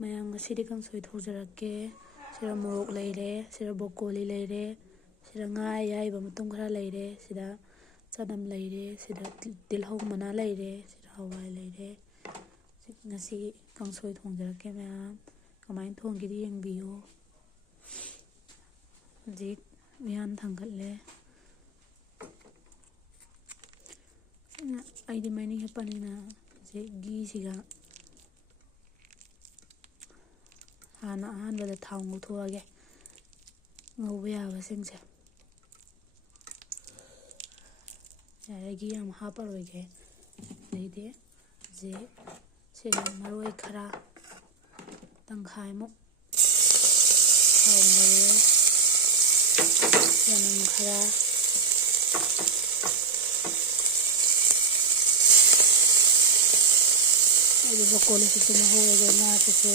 ꯃꯌꯥꯝ ꯉꯁꯤꯗꯤ ꯀꯥꯡꯁꯣꯏ ꯊꯣꯡꯖꯔꯛꯀꯦ. ꯁꯤꯗ ꯃꯣꯔꯣꯛ ꯂꯩꯔꯦ, ꯁꯤꯗ ꯕ꯭ꯔꯣꯀꯣꯂꯤ ꯂꯩꯔꯦ, ꯁꯤꯗ ꯉꯥ ꯑꯌꯥꯏꯕ ꯃꯇꯨꯝ ꯈꯔ ꯂꯩꯔꯦ, ꯁꯤꯗ ꯆꯅꯝ ꯂꯩꯔꯦ, ꯁꯤꯗ ꯇꯤꯜꯍꯧ ꯃꯅꯥ ꯂꯩꯔꯦ, ꯁꯤꯗ ꯍꯋꯥꯏ ꯂꯩꯔꯦ. ꯉꯁꯤ ꯀꯥꯡꯁꯣꯏ ꯊꯣꯡꯖꯔꯛꯀꯦ ꯃꯌꯥꯝ. ꯀꯃꯥꯏꯅ ꯊꯣꯡꯒꯦꯗꯤ ꯌꯦꯡꯕꯤꯌꯨ. ꯍꯧꯖꯤꯛ ꯎꯌꯥꯟ ꯊꯥꯡꯒꯠꯂꯦ. ꯑꯩꯗꯤ ꯃꯩꯅꯤ ꯍꯦꯞꯄꯅꯤꯅ ꯍꯧꯖꯤꯛ ꯘꯤꯁꯤꯒ ꯍꯥꯟꯅ ꯑꯍꯥꯟꯕꯗ ꯊꯥꯎ ꯉꯧꯊꯣꯛꯑꯒꯦ. ꯉꯧꯕ ꯌꯥꯕꯁꯤꯡꯁꯦ ꯌꯥꯔꯦ, ꯘꯤ ꯌꯥꯝ ꯍꯥꯞꯄꯔꯣꯏꯒꯦ. ꯑꯗꯩꯗꯤ ꯍꯧꯖꯤꯛ ꯁꯤꯗ ꯃꯔꯣꯏ ꯈꯔ ꯇꯪꯈꯥꯏꯃꯨꯛ ꯊꯥꯎ ꯉꯧꯔꯦ. ꯆꯅꯝ ꯈꯔ, ꯑꯩꯗꯤ ꯕ꯭ꯔꯣꯀꯣꯂꯤꯁꯤꯁꯨ ꯉꯧꯍꯧꯔꯒꯦ, ꯉꯥꯁꯤꯁꯨ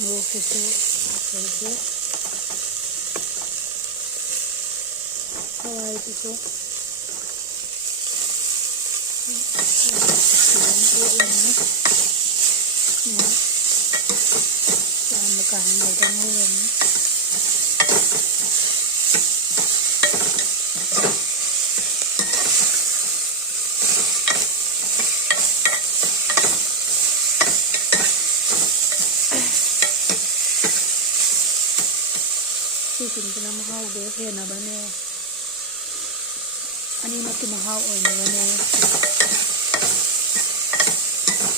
ꯃꯣꯔꯣꯛꯁꯤꯁꯨ ꯍꯥꯞꯆꯔꯒꯦ. ꯍꯋꯥꯏꯁꯤꯁꯨ ꯑꯣꯠꯂꯅꯤ. ꯌꯥꯝꯅ ꯀꯥ ꯍꯦꯟꯅ ꯉꯧꯔꯅꯤ. ꯁꯤꯁꯤꯡꯁꯤꯅ ꯃꯍꯥꯎꯗꯣ ꯍꯦꯟꯅꯕꯅꯦ, ꯑꯅꯤꯃꯛꯀꯤ ꯃꯍꯥꯎ ꯑꯣꯏꯅꯕꯅꯦ.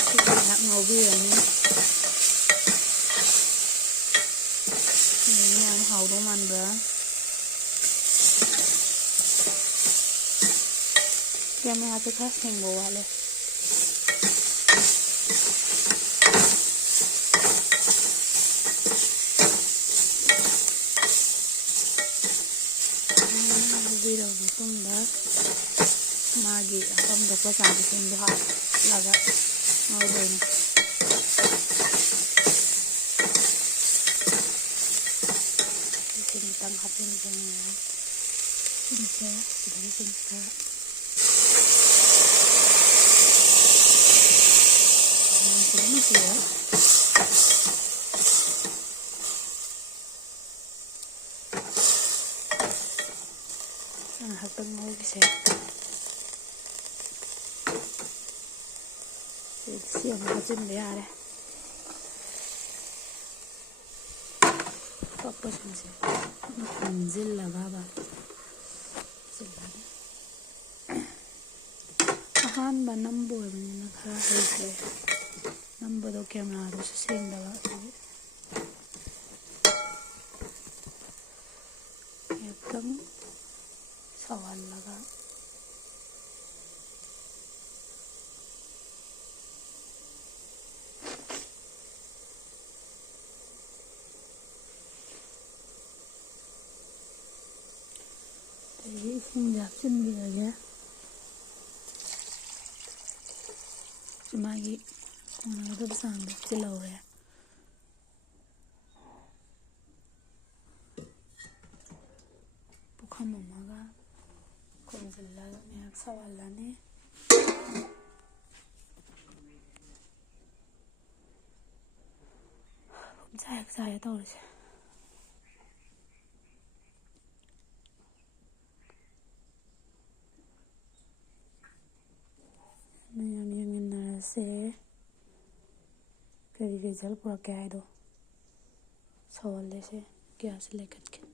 ꯁꯤꯁꯨ ꯉꯥꯏꯍꯥꯛ ꯉꯧꯕꯤꯔꯅꯤ. ꯌꯥꯝ ꯍꯥꯎꯗꯧ ꯃꯥꯟꯕ꯭ꯔꯥ? ꯀꯦꯃꯦꯔꯥꯁꯦ ꯈꯔ ꯁꯦꯡꯕ ꯋꯥꯠꯂꯦ. ꯉꯧꯕꯤꯔꯕ ꯃꯇꯨꯡꯗ ꯃꯥꯒꯤ ꯍꯥꯞꯐꯝ ꯊꯣꯛꯄ ꯆꯥꯡꯁꯤꯡꯗꯣ ꯍꯥꯞꯂꯒ ꯉꯧꯗꯣꯏꯅꯤ. ꯈꯤꯇꯪ ꯍꯥꯞꯆꯤꯟꯖꯅꯤꯡꯉꯦ. ꯁꯤꯡꯁꯦ ꯁꯤꯗꯒꯤ ꯁꯤꯡ ꯈꯔ ꯐꯖꯅ ꯉꯥꯏꯍꯥꯛꯇꯪ ꯉꯧꯈꯤꯁꯦ. ꯁꯤ ꯑꯃꯨꯛ ꯍꯥꯞꯆꯤꯟꯕ ꯌꯥꯔꯦ. ꯑꯇꯣꯞꯄꯁꯤꯡꯁꯦ ꯄꯨꯟꯁꯤꯜꯂꯒ ꯑꯍꯥꯟꯕ ꯅꯝꯕ ꯑꯣꯏꯕꯅꯤꯅ ꯈꯔ ꯍꯩꯇ꯭ꯔꯦ. ꯅꯝꯕꯗꯣ ꯀꯦꯃꯦꯔꯥꯗꯨꯁꯨ ꯁꯦꯡꯗꯕ. ꯉꯥꯏꯍꯥꯛꯇꯪ ꯁꯧꯍꯜꯂꯒ ꯑꯗꯒꯤ ꯏꯁꯤꯡꯁꯦ ꯍꯥꯞꯆꯤꯟꯕꯤꯔꯒꯦ. ꯃꯥꯒꯤ ꯀꯣꯟꯅꯒꯗꯕ ꯆꯥꯡꯗ ꯍꯥꯞꯆꯤꯜꯍꯧꯔꯦ. ꯄꯨꯈꯝ ꯑꯃꯒ ꯈꯣꯝꯖꯤꯜꯂꯒ ꯉꯥꯏꯍꯥꯛ ꯁꯧꯍꯜꯂꯅꯤ. ꯆꯥꯏ ꯇꯧꯔꯤꯁꯦ. ꯃꯌꯥꯝ ꯌꯦꯡꯃꯤꯟꯅꯔꯁꯦ ꯀꯔꯤ ꯔꯤꯖꯜ ꯄꯨꯔꯛꯀꯦ ꯍꯥꯏꯗꯣ. ꯁꯧꯍꯜꯂꯁꯦ. ꯒ꯭ꯌꯥꯁꯁꯦ ꯂꯩꯈꯠꯀꯦ.